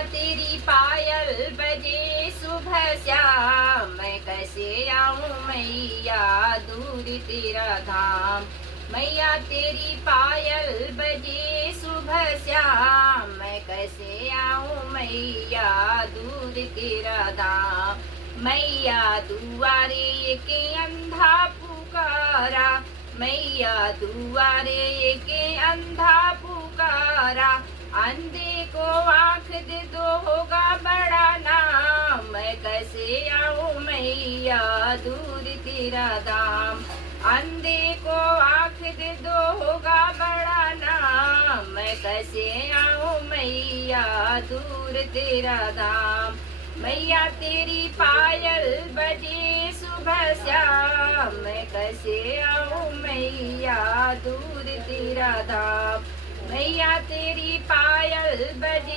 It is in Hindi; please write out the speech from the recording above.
तेरी पायल बजे सुबह शाम, मैं कैसे आऊं मैया दूर तेरा धाम। मैया तेरी पायल बजे सुबह शाम, मैं कैसे आऊं मैया दूर तेरा धाम। मैया दुआरे के अंधा पुकारा, मैया दुआरे के अंधा पुकारा, अंधे को आंख दे दो होगा बड़ा नाम। मैं कैसे आऊं मैया दूर तेरा धाम। अंधे को आंख दे दो होगा बड़ा नाम, मैं कैसे आऊं मैया दूर तेरा धाम। मैया तेरी पायल बजे सुबह शाम, मैं कैसे आऊं मैया दूर तेरा धाम। मैया तेरी पायल बजे